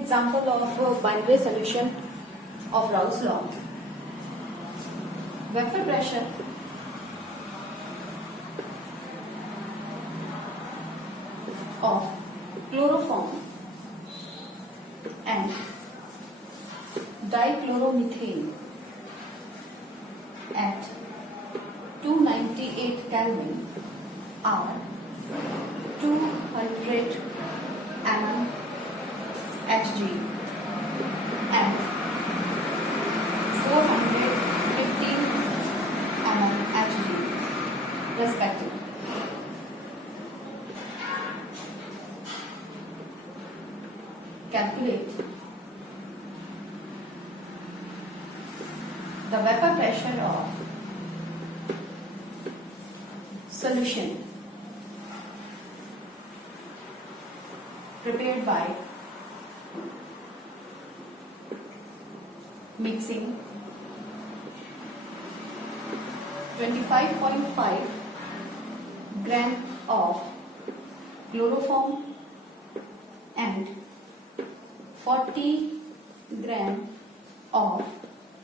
Example of a binary solution of Raoult's law. Vapor pressure of chloroform and dichloromethane at 298 Kelvin are 200 mm Hg and 415 mm Hg respectively. Calculate the vapor pressure of solution prepared by mixing 25.5 gram of chloroform and 40 gram of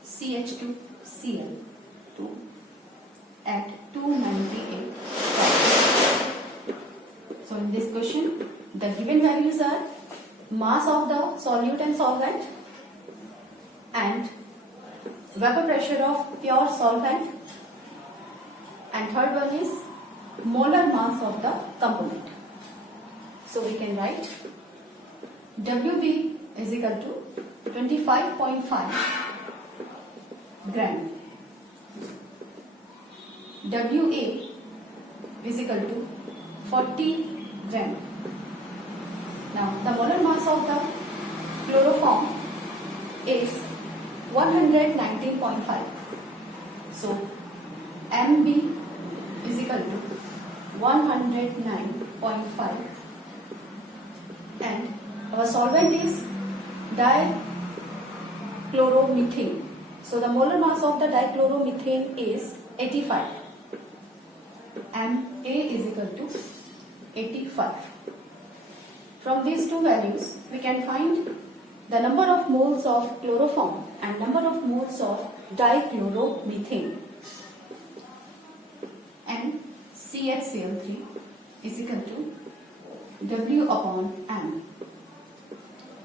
CH2Cl2 at 298. So in this question, the given values are mass of the solute and solvent and vapor pressure of pure solvent, and third one is molar mass of the component. So we can write WB is equal to 25.5 gram, WA is equal to 40 gram. Now the molar mass of the chloroform is 119.5. So MB is equal to 109.5 and our solvent is dichloromethane. So the molar mass of the dichloromethane is 85. MA is equal to 85. From these two values, we can find the number of moles of chloroform and number of moles of dichloromethane. And CHCl3 is equal to W upon M.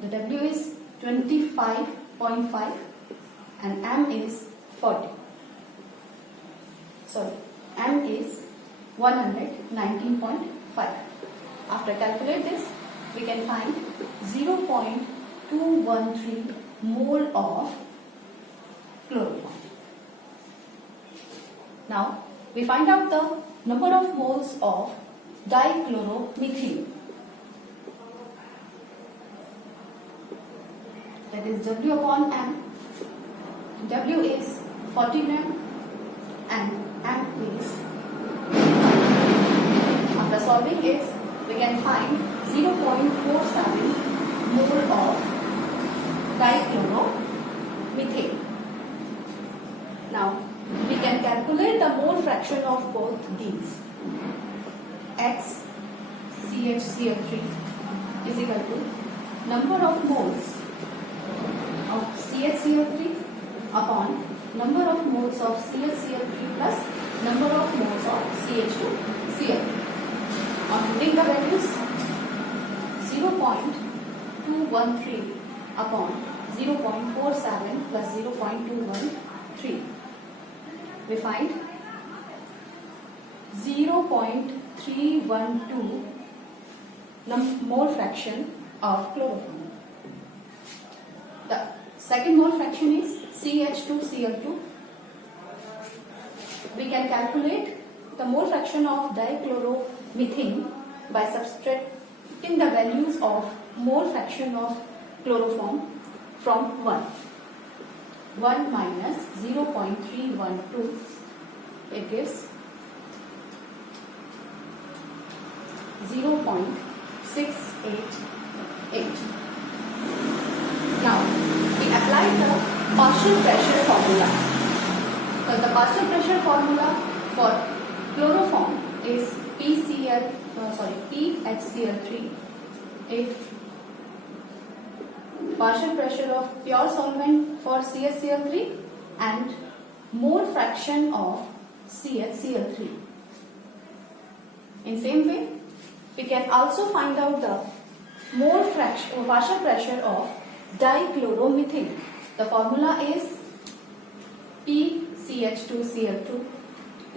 The W is 25.5 and M is 40. Sorry, M is 119.5. After calculate this, we can find 0.213 mole of chloroform. Now we find out the number of moles of dichloromethane. That is W upon M. W is 40 gram and M is 5. After solving this, we can find 0.47 mole of dichloromethane. Now we can calculate the mole fraction of both these. X CHCl3 is equal to number of moles of CHCl3 upon number of moles of CHCl3 plus number of moles of CH2Cl3. On putting the values, 0.213 upon 0.47 plus 0.213, we find 0.312 mole fraction of chloroform. The second mole fraction is CH2Cl2. We can calculate the mole fraction of dichloromethane by subtracting the values of mole fraction of chloroform from 1. 1 minus 0.312, it gives 0.688. Now we apply the partial pressure formula. So the partial pressure formula for chloroform is PHCl3 is partial pressure of pure solvent for CaCl3 and mole fraction of CaCl3. In same way, we can also find out the mole fraction or partial pressure of dichloromethane. The formula is PCH2Cl2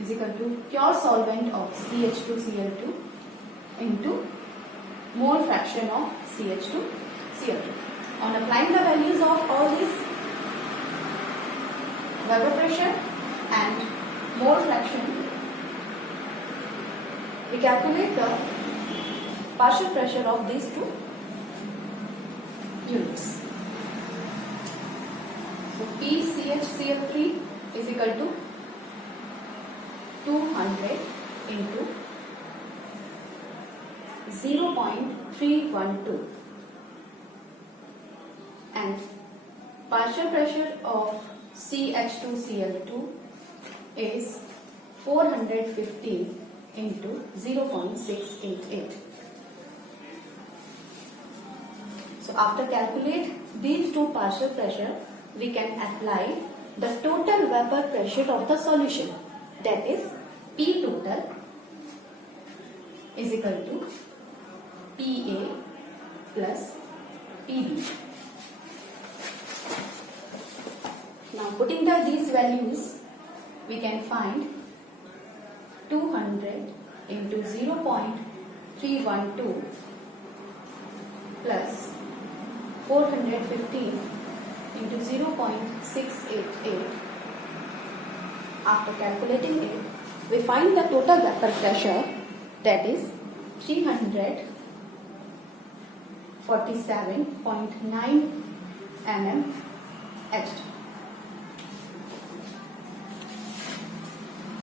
is equal to pure solvent of CH2Cl2 into mole fraction of CH2Cl2. On applying the values of all these Weber pressure and mole fraction, we calculate the partial pressure of these two units. So PCHCl3 is equal to 200 into 0.312 and partial pressure of CH2Cl2 is 415 into 0.688. So after calculate these two partial pressure, we can apply the total Weber pressure of the solution, that is P total is equal to PA plus PB. Now putting these values, we can find 200 into 0.312 plus 415 into 0.688. After calculating it, we find the total Weber pressure, that is 347.9 mm H.